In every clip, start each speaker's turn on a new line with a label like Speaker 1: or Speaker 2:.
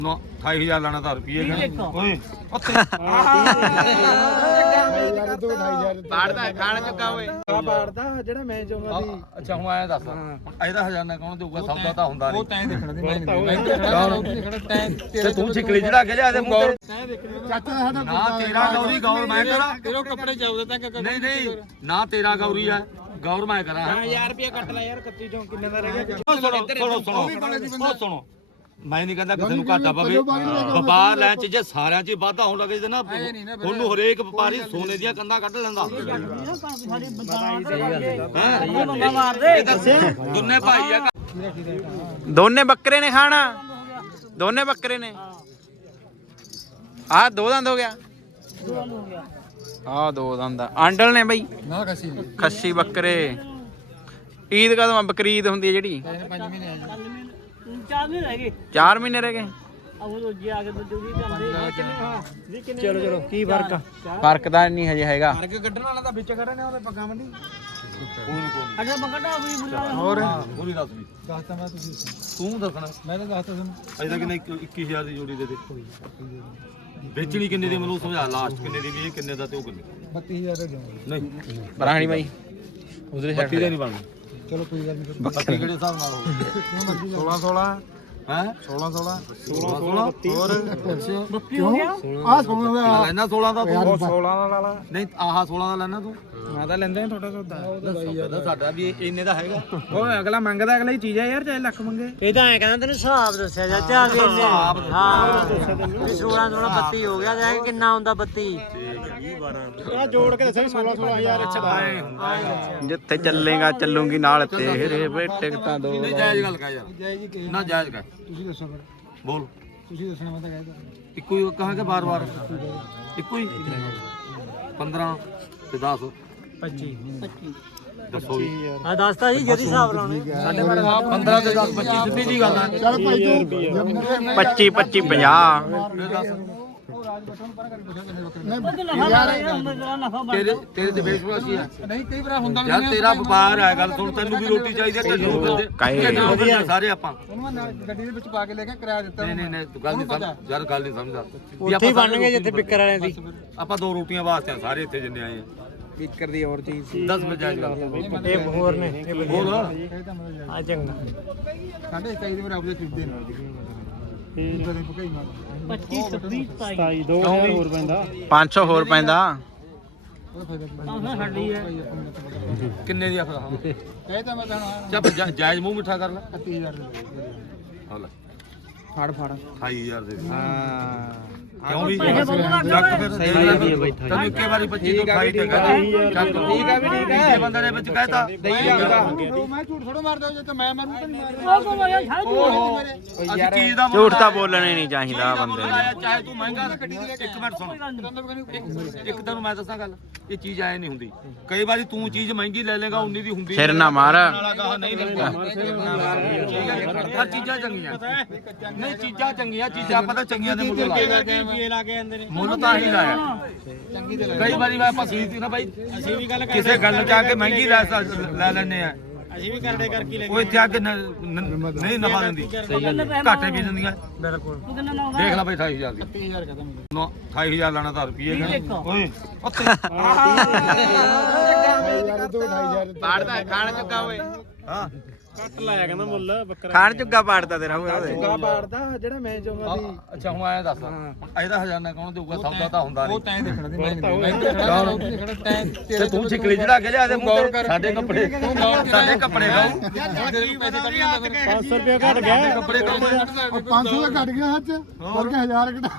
Speaker 1: 28,000 ਲੈਣਾ ਤਾਂ ਰੁਪਏ ਓਏ
Speaker 2: ਬਾੜਦਾ ਖਾਣ ਚੁੱਕਾ ਓਏ
Speaker 3: ਬਾੜਦਾ ਜਿਹੜਾ ਮੈਂ ਚਾਹੁੰਦਾ ਸੀ।
Speaker 1: ਅੱਛਾ ਹੁਣ ਆਇਆ ਦੱਸ ਇਹਦਾ ਹਜ਼ਾਨਾ ਕੌਣ ਦੇਊਗਾ ਸੌਦਾ ਤਾਂ ਹੁੰਦਾ ਨਹੀਂ
Speaker 2: ਉਹ ਤੈਂ ਦੇਖਣਾ ਸੀ ਮੈਂ
Speaker 1: ਤੇ ਤੂੰ ਛਿਕਲੀ ਚੜਾ ਕੇ ਲਿਆ ਇਹਦੇ ਮੂੰਹ ਤੇ
Speaker 3: ਚਾਚਾ ਸਾਡਾ
Speaker 1: ਨਾ ਤੇਰਾ ਗੌਰੀ ਗੌਰ ਮੈਂ ਕਰਾਂ
Speaker 2: ਤੇਰੇ ਕੱਪੜੇ ਚਾਉਦੇ ਤਾਂ
Speaker 1: ਨਹੀਂ ਨਹੀਂ ਨਾ ਤੇਰਾ ਗੌਰੀ ਆ ਗੌਰ ਮੈਂ ਕਰਾਂ
Speaker 3: 1000 ਰੁਪਏ ਕੱਟ ਲੈ ਯਾਰ 31 ਚੋਂ ਕਿੰਨੇ ਦਾ ਰਹਿ ਗਿਆ?
Speaker 1: ਸੁਣੋ ਮੈਂ ਨਹੀਂ ਕਹਿੰਦਾ ਕਿਸੇ ਨੂੰ ਘਾਟਾ ਪਵੇ ਵਪਾਰ ਲੈਣ ਚ ਜੇ ਸਾਰਿਆਂ ਚ ਹੀ ਵਾਧਾ ਹੋਣ ਲੱਗੇ ਨਾ ਉਹਨੂੰ ਹਰੇਕ ਵਪਾਰੀ ਸੋਨੇ ਦੀਆਂ ਕੰਧਾਂ ਕੱਢ ਲੈਂਦਾ ਦੋਨੇ ਭਾਈ ਆ
Speaker 4: ਦੋਨੇ ਬੱਕਰੇ ਨੇ ਖਾਣਾ ਦੋਨੇ ਬੱਕਰੇ ਨੇ ਆਹ ਦੋ ਦੰਦ ਹੋ ਗਿਆ ਆਹ ਦੋ ਦੰਦ ਆਂਡਲ ਨੇ ਬਈ
Speaker 2: ਨਾ
Speaker 4: ਖੱਸੀ ਬੱਕਰੇ ਈਦ ਕਦੋਂ ਬਕਰੀਦ ਹੁੰਦੀ ਹੈ ਜਿਹੜੀ
Speaker 2: 5 ਮਹੀਨੇ ਆ
Speaker 3: 4 ਮਹੀਨੇ ਰਹਿ ਗਏ
Speaker 4: 4 ਮਹੀਨੇ ਰਹਿ ਗਏ
Speaker 3: ਉਹ ਦੂਜੀ ਆ ਕੇ ਦੂਜੀ ਜਾਂਦੇ ਚਲੋ ਕੀ ਫਰਕ ਆ?
Speaker 4: ਫਰਕ ਤਾਂ ਨਹੀਂ ਹਜੇ ਹੈਗਾ
Speaker 2: ਅਰਗ ਕੱਢਣ ਵਾਲਾ ਤਾਂ ਵਿੱਚ ਕੱਢਣੇ ਉਹਦੇ ਪੱਗਾਂ ਮੰਡੀ
Speaker 3: ਅਗਰ ਬੰਗੜਾ ਵੀ ਬੁਲਾ
Speaker 4: ਹੋਰ
Speaker 1: ਪੂਰੀ ਦੱਸ ਵੀ
Speaker 2: ਦੱਸਤਾ ਮੈਂ ਤੁਸੀਂ
Speaker 1: ਤੂੰ ਦੱਸਣਾ
Speaker 2: ਮੈਂ ਤਾਂ ਦੱਸਤਾ ਤੁਹਾਨੂੰ
Speaker 1: ਅਜੇ ਤੱਕ 21000 ਦੀ ਜੋੜੀ ਦੇ ਦੇ ਵੇਚਣੀ ਕਿੰਨੇ ਦੀ ਮੈਨੂੰ ਸਮਝਾ ਲਾਸਟ ਕਿੰਨੇ ਦੀ ਵੀ ਇਹ ਕਿੰਨੇ ਦਾ ਤੇ ਉਹ ਕਿੰਨੇ
Speaker 2: 32000 ਦੇ ਦਿਓ
Speaker 1: ਨਹੀਂ
Speaker 4: ਬਰਾਣੀ ਬਾਈ ਉਧਰ
Speaker 1: ਬੱਤੀ ਦੇ ਨਹੀਂ ਬਣਨਾ
Speaker 2: ਚਲੋ ਕੋਈ ਗੱਲ ਨਹੀਂ
Speaker 1: ਬੱਤੀ ਕਿਹੜੇ ਹਿਸਾਬ ਨਾਲ ਹੋਊ
Speaker 2: 16
Speaker 1: ਹੈ
Speaker 2: 16
Speaker 1: 16 ਹੋਰ
Speaker 3: ਬੱਤੀ ਹੋ ਗਿਆ
Speaker 2: ਆ 16 ਦਾ
Speaker 1: ਲੈਣਾ 16 ਦਾ ਤੂੰ
Speaker 2: 16 ਦਾ ਲਾ
Speaker 1: ਨਹੀਂ ਆਹ 16 ਦਾ ਲੈਣਾ ਤੂੰ
Speaker 2: ਮੈਂ ਤਾਂ ਲੈਂਦਾ ਤੁਹਾਡਾ ਸੌਦਾ
Speaker 1: ਸਾਡਾ ਵੀ ਇੰਨੇ ਦਾ ਹੈਗਾ
Speaker 2: ਓਏ ਅਗਲਾ ਮੰਗਦਾ ਅਗਲਾ ਹੀ ਚੀਜ਼ ਹੈ ਯਾਰ ਚਾਹੇ ਲੱਖ ਮੰਗੇ
Speaker 3: ਇਹ ਤਾਂ ਐ ਕਹਿੰਦਾ ਤੈਨੂੰ ਹਿਸਾਬ ਦੱਸਿਆ ਚਾਚਾ ਆ ਕੇ ਹਾਂ 16 32 ਹੋ ਗਿਆ ਤੇ ਕਿੰਨਾ ਹੁੰਦਾ 32
Speaker 2: ਆ ਜੋੜ ਕੇ ਦੱਸਿਆ 16,000 ਅੱਛਾ
Speaker 4: ਜਿੱਥੇ ਚੱਲੇਗਾ ਚੱਲੂਗੀ ਨਾਲ ਤੇਰੇ ਵੇ ਟਿਕਟਾਂ ਦੋ
Speaker 1: ਨਹੀਂ ਜਾਇਜ਼ ਗੱਲ ਕਹਿ ਯਾਰ
Speaker 2: ਜਾਇਜ਼ ਕੀ
Speaker 1: ਨਾ ਜਾਇਜ਼ ਕਹਿ
Speaker 2: ਤੁਸੀਂ ਦੱਸੋ ਫਿਰ
Speaker 1: ਬੋਲ
Speaker 2: ਤੁਸੀਂ ਦੱਸਣਾ ਮੈਂ ਤਾਂ ਕਹਿਦਾ
Speaker 1: ਇੱਕੋ ਹੀ ਕਹਾਂ ਕਿ ਬਾਰ-ਬਾਰ ਇੱਕੋ ਹੀ 15 ਤੇ 10
Speaker 3: 25
Speaker 1: ਦੱਸੋ ਜੀ
Speaker 3: ਆ ਦੱਸਤਾ ਜੀ ਜਿਹੜੀ ਹਿਸਾਬ ਲਾਉਣੇ
Speaker 1: 15 ਤੇ 10 25 ਸਿੱਧੀ ਜੀ ਗੱਲ ਆ
Speaker 2: ਚੱਲ ਭਾਈ ਤੂੰ
Speaker 4: 25 25 50
Speaker 1: ਤੇਰੇ ਤੇਰੇ ਤੇ ਫੇਸ ਵਾਸੀ ਆ
Speaker 2: ਨਹੀਂ ਕਈ ਵਾਰ ਹੁੰਦਾ
Speaker 1: ਯਾਰ ਤੇਰਾ ਵਪਾਰ ਹੈ ਗੱਲ ਸੁਣ ਤੈਨੂੰ ਵੀ ਰੋਟੀ ਚਾਹੀਦੀ ਹੈ ਢਿੱਡ ਨੂੰ ਦਿੰਦੇ ਸਾਰੇ ਆਪਾਂ
Speaker 2: ਉਹਨੂੰ ਮੈਂ ਗੱਡੀ ਦੇ ਵਿੱਚ ਪਾ ਕੇ ਲੈ ਕੇ ਕਿਰਾਇਆ ਦਿੱਤਾ
Speaker 1: ਨਹੀਂ ਨਹੀਂ ਤੂੰ ਗੱਲ ਨਹੀਂ ਸਮਝ ਯਾਰ ਗੱਲ ਨਹੀਂ ਸਮਝਦਾ ਵੀ
Speaker 3: ਉੱਥੇ ਹੀ
Speaker 1: ਆਪਾਂ
Speaker 3: ਬਣ ਗਏ ਜਿੱਥੇ ਪਿੱਕਰ ਵਾਲਿਆਂ ਦੀ
Speaker 1: ਆਪਾਂ ਦੋ ਰੋਟੀਆਂ ਵਾਸਤੇ ਆ ਸਾਰੇ ਇੱਥੇ ਜਿੰਨੇ ਆਏ ਆ
Speaker 2: ਸਪੀਕਰ ਦੀ ਹੋਰ ਚੀਜ਼ ਸੀ
Speaker 1: 10 ਵਜੇ ਗੱਲ
Speaker 3: ਇਹ ਹੋਰ ਨੇ ਇਹ
Speaker 1: ਬੋਲ
Speaker 3: ਆ ਚੰਗਾ
Speaker 2: ਸਾਡੇ ਕਈ ਵਾਰ ਆਪਦੇ ਖਰੀਦਦੇ ਨੇ ਕਦੇ ਭਕਾਈ ਮਾਰ
Speaker 3: 25 26 27 ਦੋ ਹੋਰ ਪੈਂਦਾ
Speaker 4: 500 ਹੋਰ ਪੈਂਦਾ
Speaker 3: ਤਾਂ ਸਾਡੀ ਹੈ
Speaker 1: ਕਿੰਨੇ ਦੀ ਆਖਦਾ
Speaker 2: ਕਹੇ ਤਾਂ ਮੈਂ ਕਹਣਾ
Speaker 1: ਚੱਪ ਜਾਇਜ਼ ਮੂੰਹ ਮਿੱਠਾ ਕਰ ਲੈ
Speaker 2: 30000 ਦੇ
Speaker 1: ਹਾਂ ਲੈ
Speaker 2: ਫੜ
Speaker 1: 28000 ਦੇ
Speaker 2: ਹਾਂ
Speaker 1: ਕਿਉਂ ਵੀ
Speaker 3: ਪੈਸੇ ਬਹੁਤ ਲੱਗ
Speaker 1: ਚੱਕ
Speaker 3: ਗਏ
Speaker 1: ਫਿਰ ਤੈਨੂੰ ਇੱਕੇ ਵਾਰੀ 25 ਤੋਂ 28 ਤੇ ਕਹਦਾ ਚੱਕ
Speaker 2: ਠੀਕ ਆ ਵੀ ਠੀਕ ਆ
Speaker 1: ਤੀਜੇ ਬੰਦੇ ਨੇ ਵਿੱਚ ਕਹਿਤਾ
Speaker 2: ਦਈ ਜਾਂਦਾ ਮੈਂ ਝੂਠ ਥੋੜਾ ਮਾਰਦਾ ਜੇ ਤਾਂ ਮੈਂ ਮਾਰੂ ਤਾਂ ਨਹੀਂ ਮਾਰਦਾ
Speaker 3: ਉਹ ਕੋ ਯਾਰ ਛੱਡ
Speaker 1: ਅਸੀਂ ਚੀਜ਼ ਦਾ
Speaker 4: ਝੂਠ ਤਾਂ ਬੋਲਣਾ ਹੀ ਨਹੀਂ ਚਾਹੀਦਾ ਬੰਦੇ ਨੂੰ
Speaker 1: ਚਾਹੇ ਤੂੰ ਮਹਿੰਗਾ ਇੱਕ ਮਿੰਟ ਸੁਣ ਇੱਕ ਤੈਨੂੰ ਮੈਂ ਦੱਸਾਂ ਗੱਲ ਇਹ ਚੀਜ਼ ਐ ਨਹੀਂ ਹੁੰਦੀ ਕਈ ਵਾਰੀ ਤੂੰ ਚੀਜ਼ ਮਹਿੰਗੀ ਲੈ ਲੇਗਾ ਉਨੀ ਦੀ ਹੁੰਦੀ
Speaker 4: ਸਿਰ ਨਾ ਮਾਰ
Speaker 1: ਨਹੀਂ ਲੱਗਦਾ ਪਰ ਚੀਜ਼ਾਂ ਚੰਗੀਆਂ ਨਹੀਂ ਚੀਜ਼ਾਂ ਚੰਗੀਆਂ ਚੀਜ਼ਾਂ ਆਪਾਂ ਤਾਂ ਚੰਗੀਆਂ ਦੇ ਮੁੱਲ ਲਾਏ
Speaker 3: ਲਾ ਕੇ ਆਂਦੇ ਨੇ
Speaker 1: ਮੁੱਲ ਤਾਂ ਹੀ ਲਾਇਆ ਕਈ ਵਾਰੀ ਮੈਂ ਆਪਾਂ ਸੀ ਨਾ ਬਾਈ
Speaker 3: ਅਸੀਂ ਵੀ ਗੱਲ
Speaker 1: ਕਿਸੇ ਗੱਲ ਚ ਆ ਕੇ ਮਹਿੰਗੀ ਲੈ ਲੈਣੇ ਆ
Speaker 3: ਅਸੀਂ ਵੀ ਕਰਦੇ ਕਰਕੇ ਲੈ
Speaker 1: ਉਹ ਇੱਥੇ ਆ ਕੇ ਨਹੀਂ ਨਫਾ ਦਿੰਦੀ ਘਾਟੇ ਵੀ ਦਿੰਦੀਆਂ
Speaker 3: ਬਿਲਕੁਲ ਤੂੰ ਕਿੰਨਾ ਨਾ
Speaker 1: ਦੇਖ ਲੈ ਬਈ 28000 ਦੀ
Speaker 2: 30000 ਕਹਦਾ ਮੈਂ
Speaker 1: 28000 ਲੈਣਾ ਤਾਂ ਰੁਪਏ ਓਏ ਉੱਥੇ
Speaker 2: ਬਾੜਦਾ ਖਾਣ ਚੁੱਕਾ ਓਏ
Speaker 1: ਹਾਂ
Speaker 3: ਕੱਟ ਲਾਇਆ ਕਹਿੰਦਾ ਮੁੱਲ ਬੱਕਰਾ
Speaker 4: ਖਾਣ ਚੁੱਗਾ ਪਾੜਦਾ ਤੇਰਾ ਹੋਇਆ
Speaker 3: ਚੁੱਗਾ ਬਾੜਦਾ ਜਿਹੜਾ ਮੈਂ ਚਾਹੁੰਦਾ ਸੀ।
Speaker 1: ਅੱਛਾ ਹੁਣ ਆਇਆ ਦੱਸ ਇਹਦਾ ਹਜ਼ਾਨਾ ਕੌਣ ਦੇਊਗਾ ਸੌਦਾ ਤਾਂ ਹੁੰਦਾ
Speaker 2: ਉਹ
Speaker 1: ਨਹੀਂ
Speaker 2: ਤੈਂ ਦੇਖਣਾ ਸੀ ਮੈਂ ਨਹੀਂ ਦੇਖਣਾ ਤੈਂ
Speaker 1: ਤੇ ਤੂੰ ਛਿਕਲੀ ਚੜਾ ਕੇ ਲਿਆ ਇਹਦੇ ਮੂੰਹ ਤੇ ਸਾਡੇ ਕੱਪੜੇ ਸਾਡੇ ਕੱਪੜੇ ਖਾਓ
Speaker 3: 500 ਰੁਪਏ ਘਟ ਗਿਆ
Speaker 1: ਕੱਪੜੇ ਖਾਓ
Speaker 2: 500 ਦਾ ਘਟ ਗਿਆ ਹੱਥ ਹੋਰ ਕਿ 1000 ਘਟਾ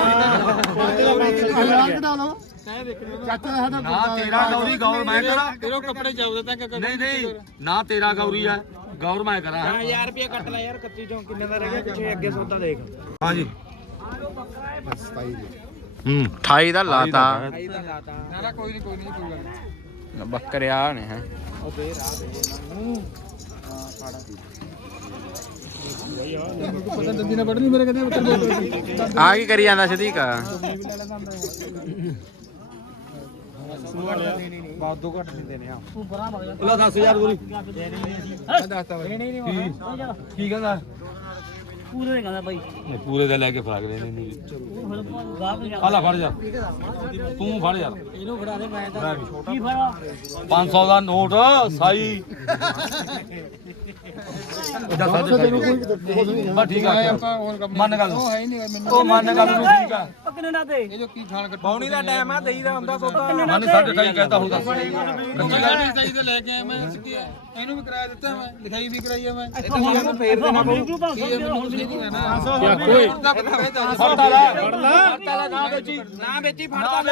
Speaker 2: 1000 ਘਟਾ ਲਓ ਚਾਚਾ ਸਾਡਾ
Speaker 1: ਨਾ ਤੇਰਾ ਗੌਰੀ ਗੌਰ ਮੈਂ ਕਰਾਂ
Speaker 2: ਤੇਰੇ ਕੱਪੜੇ ਚਾਉਦੇ ਤਾਂ
Speaker 1: ਨਹੀਂ ਨਹੀਂ ਨਾ ਤੇਰਾ ਗੌਰੀ ਆ ਗੌਰ ਮੈਂ ਕਰਾਂ
Speaker 3: 1000 ਰੁਪਏ ਕੱਟ ਲੈ ਯਾਰ 31 ਚੋਂ ਕਿੰਨੇ ਦਾ ਰਹਿ ਗਿਆ ਪਿੱਛੇ ਅੱਗੇ ਸੌਦਾ ਦੇਖ
Speaker 1: ਹਾਂਜੀ
Speaker 4: 28 ਦਾ ਲਾਤਾ
Speaker 2: ਨਾ ਕੋਈ ਨਹੀਂ ਕੋਈ ਗੱਲ
Speaker 4: ਬੱਕਰਿਆ ਨੇ ਹੈ
Speaker 2: ਪਤਾ ਦੰਦੀ ਨਾ ਪੜਨੀ ਮੇਰੇ ਕਹਿੰਦੇ ਉੱਤਰ
Speaker 4: ਆ ਕੀ ਕਰੀ ਜਾਂਦਾ ਸਦੀਕ
Speaker 2: ਬਾਤ ਦੋ ਘਟ ਨਹੀਂ ਦੇਣੇ ਆ
Speaker 3: ਤੂੰ ਬਰਾ ਮਗ ਜਾ
Speaker 1: ਉਹਦਾ 10000 ਗੋਰੀ
Speaker 2: ਦੱਸਤਾ ਬਾਈ
Speaker 1: ਕੀ ਕਹਿੰਦਾ
Speaker 3: ਪੂਰੇ ਕਹਿੰਦਾ ਬਾਈ
Speaker 1: ਪੂਰੇ ਦੇ ਲੈ ਕੇ ਫਰਾਗ ਦੇ ਨਹੀਂ ਆਲਾ ਫੜ ਜਾ ਤੂੰ ਫੜ ਯਾਰ
Speaker 3: ਇਹਨੂੰ ਫੜਾ ਦੇ ਮੈਂ ਤਾਂ ਕੀ ਫੜਾ
Speaker 1: 500 ਦਾ ਨੋਟ ਸਾਈ ਬਸ ਠੀਕ ਆ ਮੰਨ ਗੱਲ ਉਹ ਮੰਨ ਗੱਲ ਨੂੰ ਠੀਕ ਆ
Speaker 3: ਕਿੰਨੇ ਨਾ ਤੇ
Speaker 2: ਇਹ ਜੋ ਕੀ ਖਾਣ ਕੱਟ
Speaker 5: ਪੌਣੀ ਦਾ ਟਾਈਮ ਆ ਦੇਈਦਾ ਹੁੰਦਾ ਸੌਦਾ
Speaker 1: ਮੰਨ ਸਾਡੇ ਕਈ ਕਹਤਾ ਹੁਣ ਦੱਸ
Speaker 2: ਸਹੀ ਤੇ ਲੈ ਕੇ ਆਇਆ ਮੈਂ ਸਿੱਧੀ ਇਹਨੂੰ ਵੀ ਕਿਰਾਇਆ ਦਿੱਤਾ ਮੈਂ ਲਿਖਾਈ ਵੀ ਕਰਾਈ ਆ ਮੈਂ
Speaker 5: ਨਾ ਵੇਚੀ ਫੜਦਾ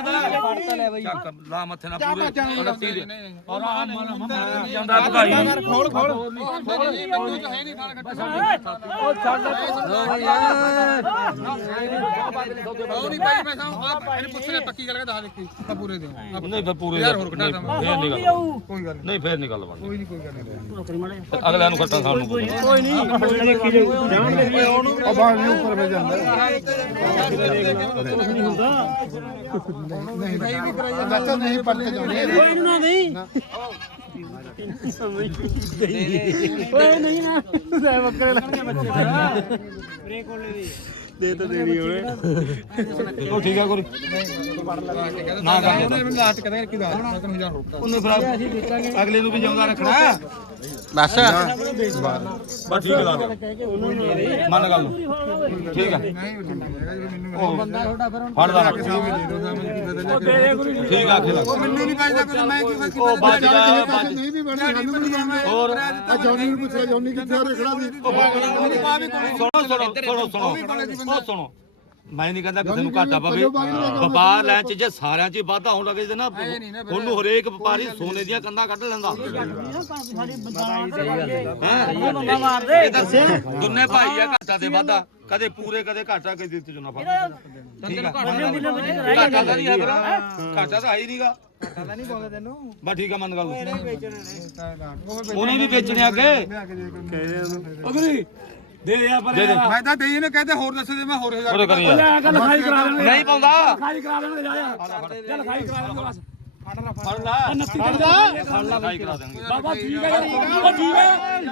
Speaker 1: ਲਾ ਮੱਥੇ ਨਾ ਪੂਰੇ 29 ਦੇ ਔਰ ਆ ਜਾਂਦਾ ਭਗਾਈ
Speaker 2: ਖੋਲ ਖੋਲ ਮੈਨੂੰ ਤਾਂ ਹੈ ਨਹੀਂ ਖਾਣ ਕੱਟ
Speaker 3: ਉਹ ਛੱਡ
Speaker 2: ਉਹ ਨਹੀਂ ਭਾਈ ਮੈਂ ਸਾਹ ਇਹਨੂੰ ਪੁੱਛ ਲੈ ਪੱਕੀ ਗੱਲ ਕਰ ਦੱਸ ਦੇਖੀ ਤਾਂ ਪੂਰੇ ਦਿਓ
Speaker 1: ਨਹੀਂ ਫਿਰ ਪੂਰੇ
Speaker 2: ਯਾਰ ਹੋਰ ਘਟਾ ਦਵਾਂ
Speaker 1: ਫੇਰ ਨਹੀਂ ਗੱਲ
Speaker 2: ਕੋਈ ਗੱਲ
Speaker 1: ਨਹੀਂ ਫੇਰ ਨਹੀਂ ਗੱਲ ਬਣਨੀ
Speaker 2: ਕੋਈ ਨਹੀਂ ਕੋਈ ਗੱਲ ਨਹੀਂ
Speaker 1: ਅਗਲਿਆਂ ਨੂੰ ਖੱਟਾ ਸਾਨੂੰ
Speaker 3: ਕੋਈ ਨਹੀਂ
Speaker 2: ਉਹ ਬਾਹਰ ਵੀ ਉੱਪਰ ਵੇ ਜਾਂਦਾ ਨਹੀਂ ਨਹੀਂ ਵੀ ਕਰਾਈ ਜਾਂਦਾ ਨਹੀਂ ਪੱਟ ਜਾਉਂਦੇ
Speaker 3: ਕੋਈ ਨਾ ਨਹੀਂ ਓਏ ਨਹੀਂ ਨਾ ਲੈ ਬੱਕਰੇ ਲੱਗੇ ਬੱਚੇ ਬ੍ਰੇਕ ਹੋਲੇ ਦੀ
Speaker 4: ਦੇ ਤਾਂ ਦੇਣੀ ਹੋਵੇ
Speaker 1: ਉਹ ਠੀਕ ਆ ਕੋਈ ਨਾ ਕਰ
Speaker 2: ਉਹਨੇ ਮੈਨੂੰ ਲਾਟ ਕਰਿਆ ਕਿ ਦੱਸ ਮੈਂ ਤੈਨੂੰ 1000 ਰੋਕਦਾ
Speaker 1: ਉਹਨੇ ਫਿਰ ਅਗਲੇ ਨੂੰ ਵੀ ਜਿਉਂਦਾ ਰੱਖਣਾ
Speaker 4: ਬਸ
Speaker 1: ਬਸ ਠੀਕ ਲਾ ਦੇ ਮੰਨ ਗੱਲ ਨੂੰ। ਠੀਕ ਆ
Speaker 2: ਨਹੀਂ ਮੈਨੂੰ
Speaker 3: ਬੰਦਾ ਤੁਹਾਡਾ ਫਿਰ ਹੁਣ
Speaker 1: ਫੜਦਾ ਰੱਖ ਠੀਕ ਆ ਖੇਲਾ
Speaker 2: ਮੈਨੂੰ ਨਹੀਂ ਪਾਈਦਾ ਕੋਈ ਮੈਂ ਕੀ
Speaker 1: ਉਹ ਬਚ ਗਿਆ
Speaker 2: ਨਹੀਂ ਵੀ ਬਣੇ ਸਾਨੂੰ ਵੀ ਨਹੀਂ
Speaker 1: ਹੋਰ
Speaker 2: ਆ ਜੌਨੀ ਨੂੰ ਪੁੱਛਿਆ ਜੌਨੀ ਕਿੱਥੇ ਹੋ ਖੜਾ ਸੀ
Speaker 1: ਸੁਣੋ ਮੈਂ ਨਹੀਂ ਕਹਿੰਦਾ ਕਿਸੇ ਨੂੰ ਘਾਟਾ ਪਵੇ ਵਪਾਰ ਲੈਣ ਚ ਜੇ ਸਾਰਿਆਂ ਚ ਵਾਧਾ ਹੋਣ ਲੱਗੇ ਨਾ ਉਹਨੂੰ ਹਰੇਕ ਵਪਾਰੀ ਸੋਨੇ ਦੀਆਂ ਕੰਧਾਂ ਕੱਢ ਲੈਂਦਾ
Speaker 3: ਸਾਡੀ ਬੰਦਾ ਮਾਰ ਦੇ
Speaker 1: ਦੋਨੇ ਭਾਈ ਆ ਘਾਟਾ ਦੇ ਵਾਧਾ ਕਦੇ ਪੂਰੇ ਕਦੇ ਘਾਟਾ ਕਦੇ ਦਿੱਤੇ ਜੋ ਨਫਾ ਠੀਕ ਆ ਘਾਟਾ ਤਾਂ ਨਹੀਂ ਹੈ ਫਿਰ ਘਾਟਾ ਤਾਂ ਹੈ ਹੀ ਨਹੀਂਗਾ
Speaker 2: ਪਤਾ ਨਹੀਂ ਪਾਉਂਦਾ ਤੈਨੂੰ
Speaker 1: ਬਸ ਠੀਕ ਆ ਮੰਨ ਗੱਲ ਉਹਨੇ ਵੀ ਵੇਚਣੇ ਅੱਗੇ ਅਗਲੀ ਦੇ ਦੇ ਆ ਪਰ
Speaker 2: ਮੈਂ ਤਾਂ ਦੇਈ ਨੇ ਕਹਿੰਦੇ ਹੋਰ ਦੱਸ ਦੇ ਮੈਂ ਹੋਰ 1000
Speaker 1: ਉਹਦੇ ਕਰੀ ਲੈ
Speaker 3: ਲਿਖਾਈ ਕਰਾ ਲੈਣੇ
Speaker 1: ਨਹੀਂ ਪਾਉਂਦਾ
Speaker 3: ਲਿਖਾਈ ਕਰਾ ਲੈਣੇ ਜਾ ਚੱਲ ਲਿਖਾਈ ਕਰਾ ਲੈਣੇ ਬਸ
Speaker 1: ਫੜ ਲਾ ਫੜ ਲਾ ਭਾਈ ਕਰਾ ਦੇਣਗੇ
Speaker 3: ਬਾਬਾ ਠੀਕ ਹੈ ਉਹ ਠੀਕ ਹੈ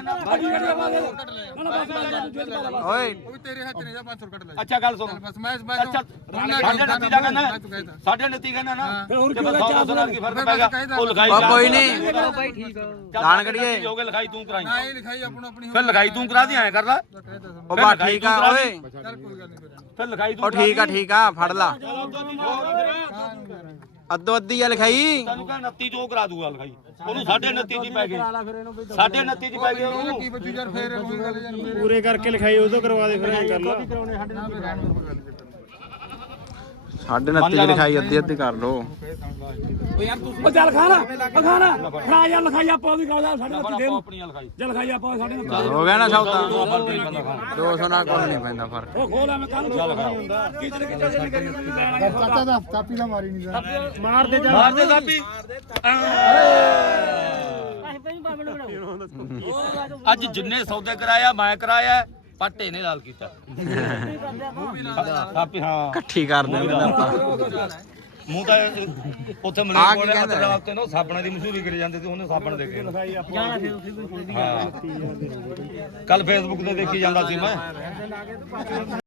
Speaker 4: ਓਏ
Speaker 2: ਉਹ ਵੀ ਤੇਰੇ ਹੱਥ ਨੇ ਜਾ 500 ਕੱਟ ਲੈ
Speaker 1: ਅੱਛਾ ਗੱਲ ਸੁਣ
Speaker 2: ਬਸ ਮੈਂ
Speaker 1: ਅੱਛਾ ਸਾਡੇ ਨਤੀ ਦਾ ਕਹਿੰਦਾ ਸਾਡੇ ਨਤੀ ਕਹਿੰਦਾ ਨਾ ਕਿ ਬਸ 100 ਨਾਲ ਕੀ ਫਰਕ ਪੈਗਾ ਉਹ ਲਿਖਾਈ
Speaker 4: ਉਹ ਕੋਈ ਨਹੀਂ ਦਾਨ ਕਰੀਏ
Speaker 1: ਜੋਗੇ ਲਿਖਾਈ ਤੂੰ ਕਰਾਈ
Speaker 2: ਨਾ ਇਹ ਲਿਖਾਈ ਆਪਣੀ
Speaker 1: ਫਿਰ ਲਿਖਾਈ ਤੂੰ ਕਰਾ ਦੀ ਐ ਕਰ ਲੈ
Speaker 4: ਉਹ ਬਾ ਠੀਕ ਆ ਓਏ
Speaker 2: ਚੱਲ ਕੋਈ ਗੱਲ ਨਹੀਂ
Speaker 1: ਫਿਰ ਲਿਖਾਈ ਤੂੰ
Speaker 4: ਉਹ ਠੀਕ ਆ ਫੜ ਲਾ ਅੱਧੋ ਅੱਧੀ ਆ ਲਿਖਾਈ
Speaker 1: ਤੈਨੂੰ ਕਹਿੰਦਾ 29 ਤੋਂ ਕਰਾ ਦੂਗਾ ਲਿਖਾਈ ਉਹਨੂੰ 29.5 ਚ ਪੈ ਗਏ 29.5 ਚ ਪੈ ਗਏ ਉਹਨੂੰ
Speaker 2: ਕੀ ਬੱਚੂ ਯਾਰ ਫੇਰ ਕੋਈ ਗੱਲ ਯਾਰ ਫੇਰ
Speaker 5: ਪੂਰੇ ਕਰਕੇ ਲਿਖਾਈ ਉਦੋਂ ਕਰਵਾ ਦੇ ਫਿਰ ਐਂ ਕਰ ਲਾ
Speaker 2: ਨਾ ਫੇਰ ਰਹਿਣ ਕੋਈ ਗੱਲ
Speaker 4: 29.5 ਦੀ ਲਿਖਾਈ ਅੱਧੀ ਕਰ ਲੋ
Speaker 3: ਉਹ ਚੱਲ ਖਾਣਾ ਖਾ ਯਾਰ ਲਿਖਾਈ ਆਪਾਂ ਉਹਦੀ ਕਰਾ ਸਾਡੇ ਨਾਲ ਦੇ
Speaker 1: ਆਪਣੀ ਲਿਖਾਈ
Speaker 3: ਚੱਲ ਲਿਖਾਈ ਆਪਾਂ ਸਾਡੇ ਨਾਲ
Speaker 4: ਹੋ ਗਿਆ ਨਾ ਸੌਦਾ
Speaker 1: ਫਰਕ ਨਹੀਂ ਪੈਂਦਾ ਖਾਣਾ
Speaker 4: 200 ਨਾਲ ਕੁਝ ਨਹੀਂ ਪੈਂਦਾ ਫਰਕ
Speaker 3: ਉਹ ਖੋਲ ਐਵੇਂ ਕੱਲ
Speaker 2: ਚਾਚਾ ਦਾ ਕਾਪੀ ਦਾ ਮਾਰੀ ਨਹੀਂ ਦਾ
Speaker 3: ਮਾਰ ਦੇ
Speaker 1: ਮਾਰ ਦੇ ਕਾਪੀ ਅੱਜ ਜਿੰਨੇ ਸੌਦੇ ਕਰਾਇਆ ਮੈਂ ਕਰਾਇਆ ਪਾਟੇ ਨੇ ਲਾਲ ਕੀਤਾ ਕਾਪੀ ਹਾਂ
Speaker 4: ਇਕੱਠੀ ਕਰ ਦੇਵਾਂਗੇ ਆਪਾਂ
Speaker 1: ਮੂੰਹ ਤਾਂ ਉੱਥੇ ਮਲੇ
Speaker 4: ਆ ਕੀ
Speaker 1: ਕੋਲੇ
Speaker 4: ਕਹਿੰਦਾ?
Speaker 1: ਹੱਥ ਤੇ ਨਾ ਸਾਬਣਾ ਦੀ ਮਸ਼ਹੂਰੀ ਕਰੀ ਜਾਂਦੇ ਤੇ ਉਹਨੇ ਸਾਬਣ ਦੇ ਕੇ
Speaker 3: ਜਾਣਾ ਫਿਰ ਤੁਸੀਂ ਕੋਈ
Speaker 1: ਕੱਲ ਫੇਸਬੁੱਕ ਤੇ ਦੇਖੀ ਜਾਂਦਾ ਸੀ ਮੈਂ